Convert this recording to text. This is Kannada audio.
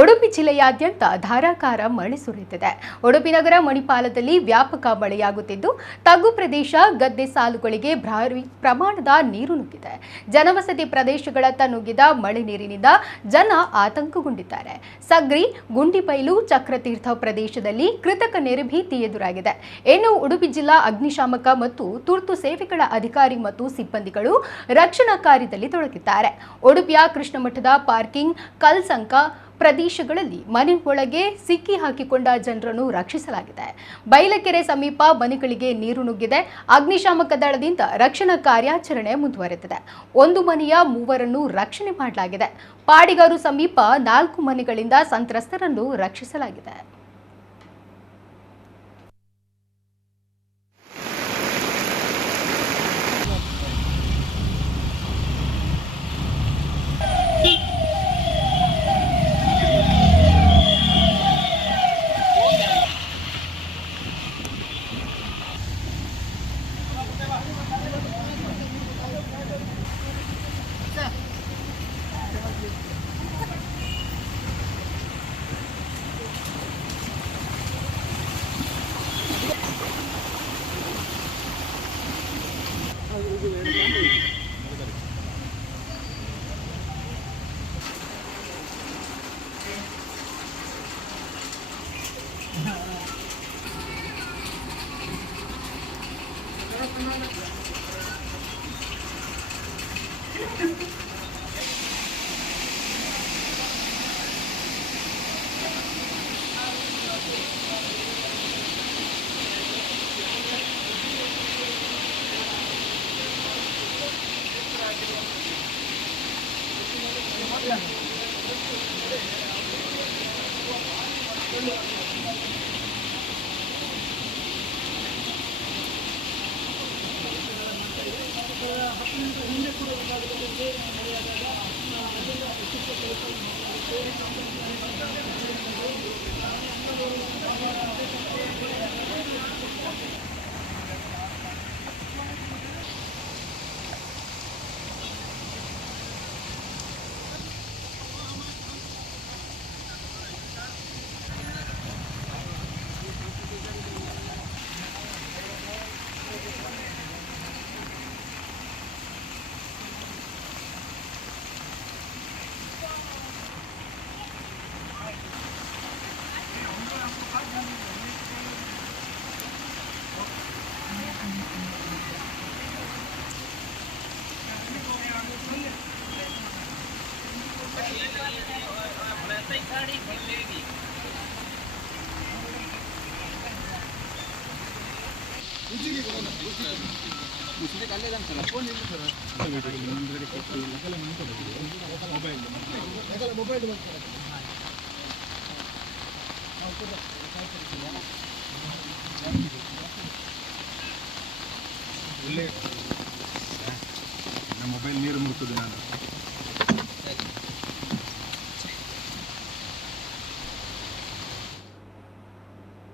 ಉಡುಪಿ ಜಿಲ್ಲೆಯಾದ್ಯಂತ ಧಾರಾಕಾರ ಮಳೆ ಸುರಿಯುತ್ತಿದೆ. ಉಡುಪಿ ನಗರ ಮಣಿಪಾಲದಲ್ಲಿ ವ್ಯಾಪಕ ಮಳೆಯಾಗುತ್ತಿದ್ದು ತಗ್ಗು ಪ್ರದೇಶ ಗದ್ದೆ ಸಾಲುಗಳಿಗೆ ಭಾರೀ ಪ್ರಮಾಣದ ನೀರು ನುಗ್ಗಿದೆ. ಜನವಸತಿ ಪ್ರದೇಶಗಳತ್ತ ನುಗ್ಗಿದ ಮಳೆ ನೀರಿನಿಂದ ಜನ ಆತಂಕಗೊಂಡಿದ್ದಾರೆ. ಸಗ್ರಿ, ಗುಂಡಿಬೈಲು, ಚಕ್ರತೀರ್ಥ ಪ್ರದೇಶದಲ್ಲಿ ಕೃತಕ ನೆರೆಭೀತಿ ಎದುರಾಗಿದೆ. ಇನ್ನು ಉಡುಪಿ ಜಿಲ್ಲಾ ಅಗ್ನಿಶಾಮಕ ಮತ್ತು ತುರ್ತು ಸೇವೆಗಳ ಅಧಿಕಾರಿ ಮತ್ತು ಸಿಬ್ಬಂದಿಗಳು ರಕ್ಷಣಾ ಕಾರ್ಯದಲ್ಲಿ ತೊಡಗಿದ್ದಾರೆ. ಉಡುಪಿಯ ಕೃಷ್ಣಮಠದ ಪಾರ್ಕಿಂಗ್, ಕಲ್ಸಂಕ ಪ್ರದೇಶಗಳಲ್ಲಿ ಮನೆ ಒಳಗೆ ಸಿಕ್ಕಿ ಹಾಕಿಕೊಂಡ ಜನರನ್ನು ರಕ್ಷಿಸಲಾಗಿದೆ. ಬೈಲಕೆರೆ ಸಮೀಪ ಮನೆಗಳಿಗೆ ನೀರು ನುಗ್ಗಿದೆ. ಅಗ್ನಿಶಾಮಕ ದಳದಿಂದ ರಕ್ಷಣಾ ಕಾರ್ಯಾಚರಣೆ ಮುಂದುವರೆದಿದೆ. ಒಂದು ಮನೆಯ 3 ರಕ್ಷಣೆ ಮಾಡಲಾಗಿದೆ. ಪಾಡಿಗಾರು ಸಮೀಪ 4 ಮನೆಗಳಿಂದ ಸಂತ್ರಸ್ತರನ್ನು ರಕ್ಷಿಸಲಾಗಿದೆ. ಮೊಬೈಲ್ ನೀರು ಮುಟ್ಟುದು ನಾನು